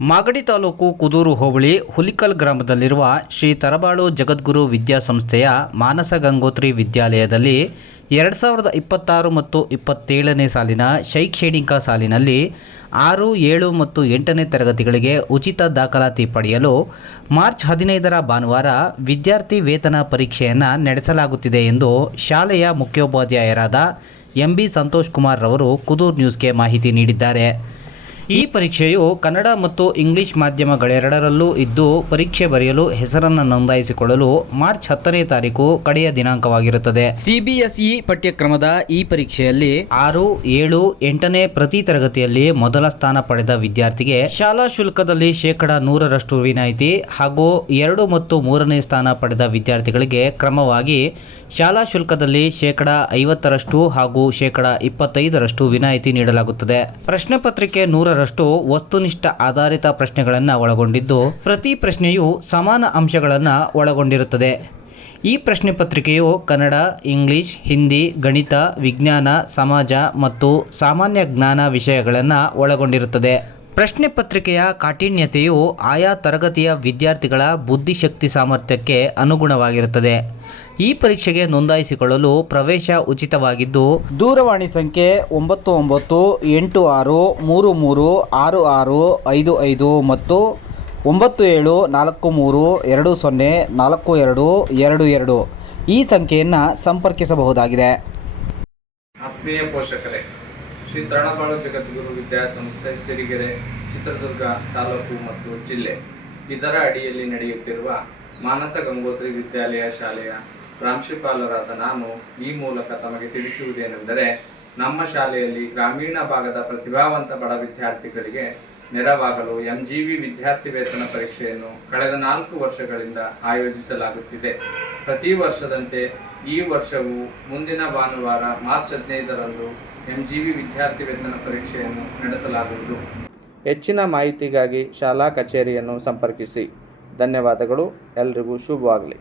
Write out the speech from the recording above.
ಮಾಗಡಿ ತಾಲೂಕು ಕುದೂರು ಹೋಬಳಿ ಹುಲಿಕಲ್ ಗ್ರಾಮದಲ್ಲಿರುವ ಶ್ರೀ ತರಬಾಳು ಜಗದ್ಗುರು ವಿದ್ಯಾಸಂಸ್ಥೆಯ ಮಾನಸ ಗಂಗೋತ್ರಿ ವಿದ್ಯಾಲಯದಲ್ಲಿ 2026 ಮತ್ತು 27ನೇ ಸಾಲಿನ ಶೈಕ್ಷಣಿಕ ಸಾಲಿನಲ್ಲಿ 6, 7 ಮತ್ತು 8ನೇ ತರಗತಿಗಳಿಗೆ ಉಚಿತ ದಾಖಲಾತಿ ಪಡೆಯಲು ಮಾರ್ಚ್ 15ರ ಭಾನುವಾರ ವಿದ್ಯಾರ್ಥಿ ವೇತನ ಪರೀಕ್ಷೆಯನ್ನು ನಡೆಸಲಾಗುತ್ತಿದೆ ಎಂದು ಶಾಲೆಯ ಮುಖ್ಯೋಪಾಧ್ಯಾಯರಾದ MB ಸಂತೋಷ್ ಕುಮಾರ್ ರವರು ಕುದೂರು ನ್ಯೂಸ್ಗೆ ಮಾಹಿತಿ ನೀಡಿದ್ದಾರೆ. ಈ ಪರೀಕ್ಷೆಯು ಕನ್ನಡ ಮತ್ತು ಇಂಗ್ಲಿಷ್ ಮಾಧ್ಯಮಗಳೆರಡರಲ್ಲೂ ಇದ್ದು ಪರೀಕ್ಷೆ ಬರೆಯಲು ಹೆಸರನ್ನು ನೋಂದಾಯಿಸಿಕೊಳ್ಳಲು ಮಾರ್ಚ್ 10ನೇ ತಾರೀಕು ಕಡೆಯ ದಿನಾಂಕವಾಗಿರುತ್ತದೆ. CBSE ಪಠ್ಯಕ್ರಮದ ಈ ಪರೀಕ್ಷೆಯಲ್ಲಿ 6, 7, 8ನೇ ಪ್ರತಿ ತರಗತಿಯಲ್ಲಿ ಮೊದಲ ಸ್ಥಾನ ಪಡೆದ ವಿದ್ಯಾರ್ಥಿಗೆ ಶಾಲಾ ಶುಲ್ಕದಲ್ಲಿ 100% ವಿನಾಯಿತಿ ಹಾಗೂ 2 ಮತ್ತು 3ನೇ ಸ್ಥಾನ ಪಡೆದ ವಿದ್ಯಾರ್ಥಿಗಳಿಗೆ ಕ್ರಮವಾಗಿ ಶಾಲಾ ಶುಲ್ಕದಲ್ಲಿ 50% ಹಾಗೂ 25% ವಿನಾಯಿತಿ ನೀಡಲಾಗುತ್ತದೆ. ಪ್ರಶ್ನೆ ಪತ್ರಿಕೆ 100ರಷ್ಟು ವಸ್ತುನಿಷ್ಠ ಆಧಾರಿತ ಪ್ರಶ್ನೆಗಳನ್ನು ಒಳಗೊಂಡಿದ್ದು ಪ್ರತಿ ಪ್ರಶ್ನೆಯು ಸಮಾನ ಅಂಶಗಳನ್ನು ಒಳಗೊಂಡಿರುತ್ತದೆ. ಈ ಪ್ರಶ್ನೆ ಪತ್ರಿಕೆಯು ಕನ್ನಡ, ಇಂಗ್ಲಿಷ್, ಹಿಂದಿ, ಗಣಿತ, ವಿಜ್ಞಾನ, ಸಮಾಜ ಮತ್ತು ಸಾಮಾನ್ಯ ಜ್ಞಾನ ವಿಷಯಗಳನ್ನು ಒಳಗೊಂಡಿರುತ್ತದೆ. ಪ್ರಶ್ನೆ ಪತ್ರಿಕೆಯ ಕಾಠಿಣ್ಯತೆಯು ಆಯಾ ತರಗತಿಯ ವಿದ್ಯಾರ್ಥಿಗಳ ಬುದ್ಧಿಶಕ್ತಿ ಸಾಮರ್ಥ್ಯಕ್ಕೆ ಅನುಗುಣವಾಗಿರುತ್ತದೆ. ಈ ಪರೀಕ್ಷೆಗೆ ನೋಂದಾಯಿಸಿಕೊಳ್ಳಲು ಪ್ರವೇಶ ಉಚಿತವಾಗಿದ್ದು ದೂರವಾಣಿ ಸಂಖ್ಯೆ 9981336655 ಮತ್ತು 9743204222 ಈ ಸಂಖ್ಯೆಯನ್ನು ಸಂಪರ್ಕಿಸಬಹುದಾಗಿದೆ. ಆತ್ಮೀಯ ಪೋಷಕರೇ, ಶ್ರೀ ತರಬಾಳು ಜಗದ್ಗುರು ವಿದ್ಯಾಸಂಸ್ಥೆ ಸಿರಿಗೆರೆ, ಚಿತ್ರದುರ್ಗ ತಾಲೂಕು ಮತ್ತು ಜಿಲ್ಲೆ ಇದರ ಅಡಿಯಲ್ಲಿ ನಡೆಯುತ್ತಿರುವ ಮಾನಸ ಗಂಗೋತ್ರಿ ವಿದ್ಯಾಲಯ ಶಾಲೆಯ ಪ್ರಾಂಶುಪಾಲರಾದ ನಾನು ಈ ಮೂಲಕ ತಮಗೆ ತಿಳಿಸುವುದೇನೆಂದರೆ, ನಮ್ಮ ಶಾಲೆಯಲ್ಲಿ ಗ್ರಾಮೀಣ ಭಾಗದ ಪ್ರತಿಭಾವಂತ ಬಡ ವಿದ್ಯಾರ್ಥಿಗಳಿಗೆ ನೆರವಾಗಲು MGV ವಿದ್ಯಾರ್ಥಿ ವೇತನ ಪರೀಕ್ಷೆಯನ್ನು ಕಳೆದ 4 ವರ್ಷಗಳಿಂದ ಆಯೋಜಿಸಲಾಗುತ್ತಿದೆ. ಪ್ರತಿ ವರ್ಷದಂತೆ ಈ ವರ್ಷವೂ ಮುಂದಿನ ಭಾನುವಾರ ಮಾರ್ಚ್ 15ರಂದು MGV ವಿದ್ಯಾರ್ಥಿ ವೇತನ ಪರೀಕ್ಷೆಯನ್ನು ನಡೆಸಲಾಗುವುದು. ಹೆಚ್ಚಿನ ಮಾಹಿತಿಗಾಗಿ ಶಾಲಾ ಕಚೇರಿಯನ್ನು ಸಂಪರ್ಕಿಸಿ. ಧನ್ಯವಾದಗಳು. ಎಲ್ರಿಗೂ ಶುಭವಾಗಲಿ.